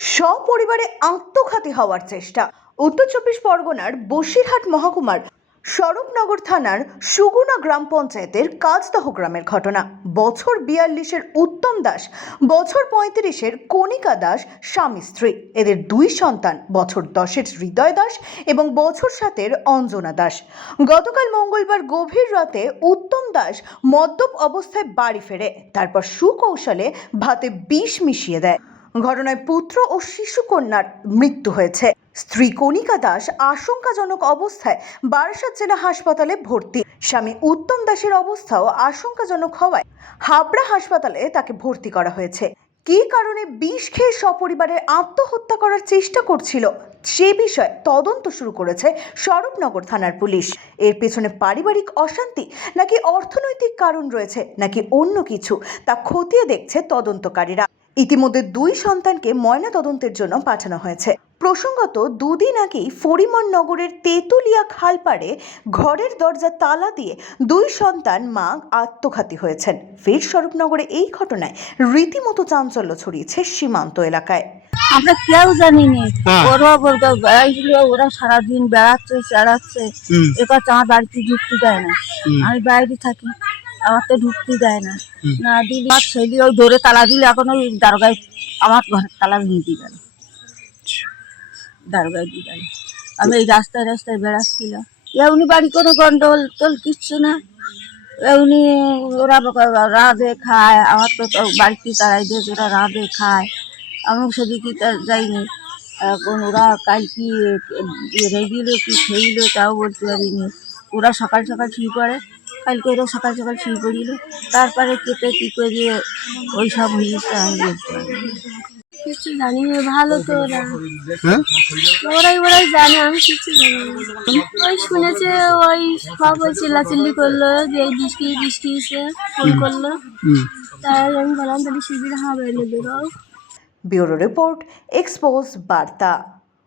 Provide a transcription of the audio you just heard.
সপরিবারে আত্মঘাতী হওয়ার চেষ্টা। উত্তর চব্বিশ পরগনার বসিরহাট মহকুমার স্বরূপনগর থানার সুগুনা গ্রাম পঞ্চায়েতের কাজদহ গ্রামের ঘটনা। বছর 42-এর উত্তম দাস, বছর 35-এর কণিকা দাস স্বামী স্ত্রী। এদের দুই সন্তান, বছর 10-এর হৃদয় দাস এবং বছর 7-এর অঞ্জনা দাস। গতকাল মঙ্গলবার গভীর রাতে উত্তম দাস মদ্যপ অবস্থায় বাড়ি ফেরে, তারপর সুকৌশলে ভাতে বিষ মিশিয়ে দেয়। ঘটনায় পুত্র ও শিশু কন্যার মৃত্যু হয়েছে। স্ত্রী কণিকা দাস আশঙ্কাজনক অবস্থায় বারাসাত জেলা হাসপাতালে ভর্তি। স্বামী উত্তম দাসের অবস্থাও আশঙ্কাজনক হওয়ায় হাবড়া হাসপাতালে তাকে ভর্তি করা হয়েছে। কী কারণে বিষ খেয়ে সপরিবারের আত্মহত্যা করার চেষ্টা করছিল সে বিষয়ে তদন্ত শুরু করেছে স্বরূপনগর থানার পুলিশ। এর পেছনে পারিবারিক অশান্তি নাকি অর্থনৈতিক কারণ রয়েছে নাকি অন্য কিছু, তা খতিয়ে দেখছে তদন্তকারীরা। ইতিমধ্যে দুই সন্তানকে ময়না তদন্তের জন্য পাঠানো হয়েছে। প্রসঙ্গত, দুদিন আগেই ফরিমননগরের তেঁতুলিয়া খালপাড়ে ঘরের দরজা তালা দিয়ে দুই সন্তান মা আত্মঘাতী হয়েছেন। ফের স্বরূপনগরে এই ঘটনায় রীতিমতো চাঞ্চল্য ছড়িয়েছে সীমান্ত এলাকায়। আমরা কেউ জানিনি, ওরা বলতো বেড়াইছিল, ওরা সারাদিন বেড়াচ্ছে এবার আমার বাড়িতে ঢুকতে দেয় না। আমি বাইরে থাকি, আমার তো ঢুকতে দেয় না। না দিলে আমার ছেলে ওই ধরে তালা দিলে, এখন ওই দারোগায় আমার ঘরের তালা নিয়ে দিয়ে গেল, দারোগায় দিয়ে গেল। আমি এই রাস্তায় রাস্তায় বেড়াচ্ছিলাম, এমনি বাড়ি কোনো গন্ডগোল টোল কিচ্ছু না। এমনি ওরা রাঁধে খায়, আমার তো বাড়িতে তারাই দিয়েছে, ওরা রাঁধে খায়, আমি সেদিকে যাইনি। এখন ওরা কাল কি রেগিল কি খেইল তাও বলতে পারিনি। ওরা সকাল সকাল শুয়ে পড়ে, কালকে ওরা সকাল সকাল শুয়ে পড়িল, তারপরে কেটে কী করে ওই সব হয়েছে আমি বলতে পারি কিছু জানি না। ভালো তো ওরাই জানে, আমি কিছু জানি না। ওই শুনেছে, ওই সব ওই চিল্লাচিল্লি করলো যে এই বৃষ্টি এসে ফোন করলো, তাই আমি বললাম তাহলে শিবির হবে এনে দেবো। ব্যুরো রিপোর্ট, এক্সপোজ বার্তা।